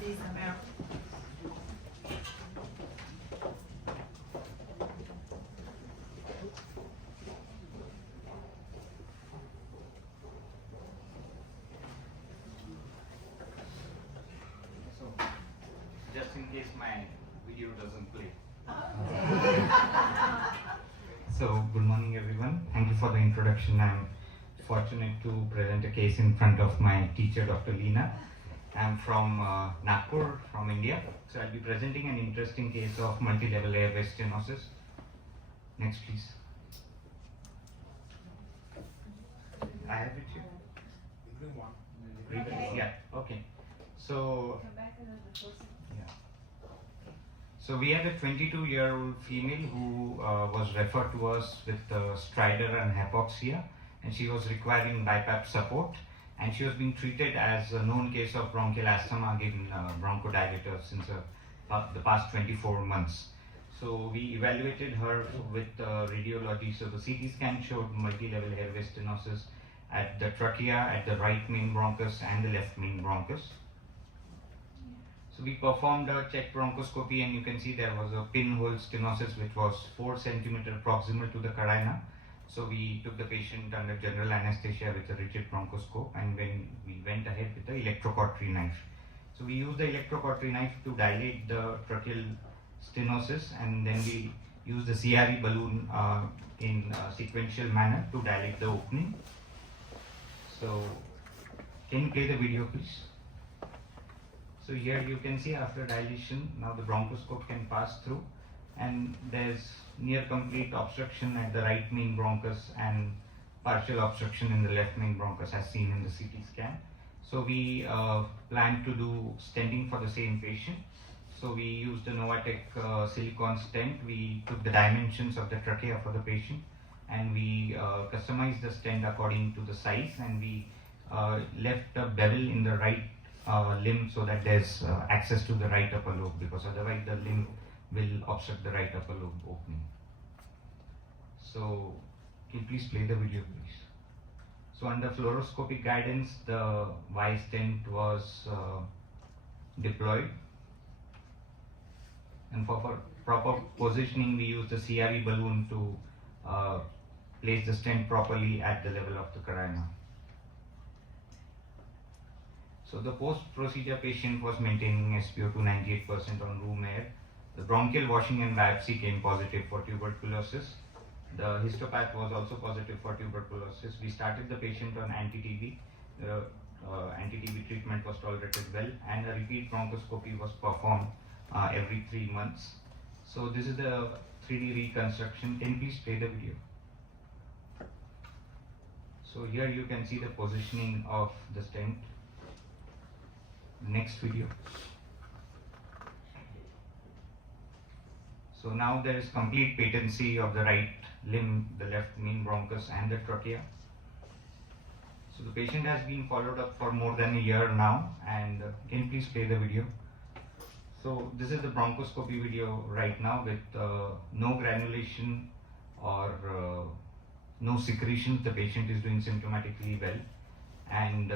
Please, Amir. So, just in case my video doesn't play. So, good morning everyone. Thank you for the introduction. I'm fortunate to present a case in front of my teacher, Dr. Leena. I'm from Nagpur, from India. So, I'll be presenting an interesting case of multi-level airway stenosis. Next, please. I have it here. Okay. Yeah, okay. So, yeah. So we had a 22-year-old female who was referred to us with stridor and hypoxia, and she was requiring BiPAP support, and she was being treated as a known case of bronchial asthma given bronchodilator since the past 24 months. So we evaluated her with radiology. So the CT scan showed multi-level airway stenosis at the trachea, at the right main bronchus and the left main bronchus. So we performed a check bronchoscopy, and you can see there was a pinhole stenosis which was 4 centimeter proximal to the carina. So we took the patient under general anesthesia with a rigid bronchoscope, and when we went ahead with the electrocautery knife. So we used the electrocautery knife to dilate the tracheal stenosis, and then we used the CRE balloon in a sequential manner to dilate the opening. So can you play the video, please? So here you can see after dilation, now the bronchoscope can pass through, and there's near complete obstruction at the right main bronchus and partial obstruction in the left main bronchus as seen in the CT scan. So we plan to do stenting for the same patient. So we used a Novatec silicone stent. We took the dimensions of the trachea for the patient, and we customized the stent according to the size, and we left a bevel in the right limb so that there's access to the right upper lobe, because otherwise the limb will obstruct the right upper lobe opening. So can you please play the video, please? So under fluoroscopic guidance, the Y stent was deployed, and for proper positioning we used the CRE balloon to place the stent properly at the level of the carina. So the post-procedure patient was maintaining SpO2 98% on room air. The bronchial washing and biopsy came positive for tuberculosis. The histopath was also positive for tuberculosis. We started the patient on anti-TB. The anti-TB treatment was tolerated well, and a repeat bronchoscopy was performed every 3 months. So this is the 3D reconstruction. Can you please play the video? So here you can see the positioning of the stent. Next video. So now there is complete patency of the right limb, the left main bronchus and the trachea. So the patient has been followed up for more than a year now, and can you please play the video? So this is the bronchoscopy video right now with no granulation or no secretions. The patient is doing symptomatically well, and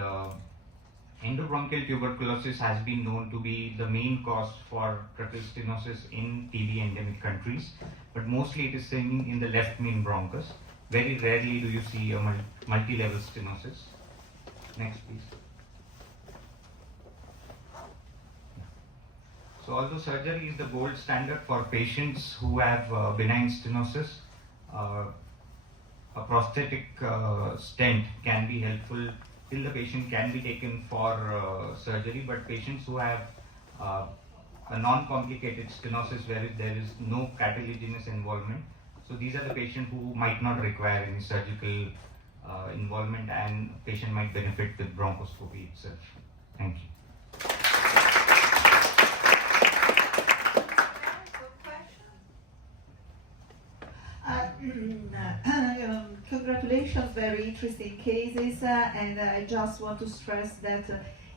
endobronchial tuberculosis has been known to be the main cause for tracheal stenosis in TB endemic countries, but mostly it is seen in the left main bronchus. Very rarely do you see a multi-level stenosis. Next, please. So although surgery is the gold standard for patients who have benign stenosis, a prosthetic stent can be helpful till the patient can be taken for surgery, but patients who have a non-complicated stenosis where there is no cartilaginous involvement, so these are the patients who might not require any surgical involvement, and patient might benefit with bronchoscopy itself. Thank you. Congratulations, very interesting cases, and I just want to stress that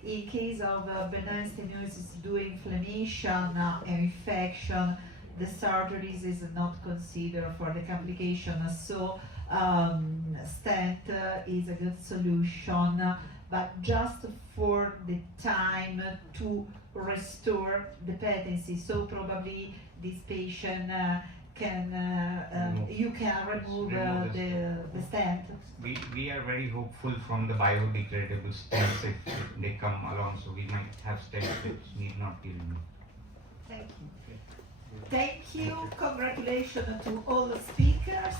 in case of benign stenosis due inflammation and infection, the surgeries is not considered for the complication. So stent is a good solution but just for the time to restore the patency. So probably this patient you can remove the stent. We are very hopeful from the biodegradable stents if they come along, so we might have stents which need not be removed. Thank you. Thank you. Congratulations to all the speakers.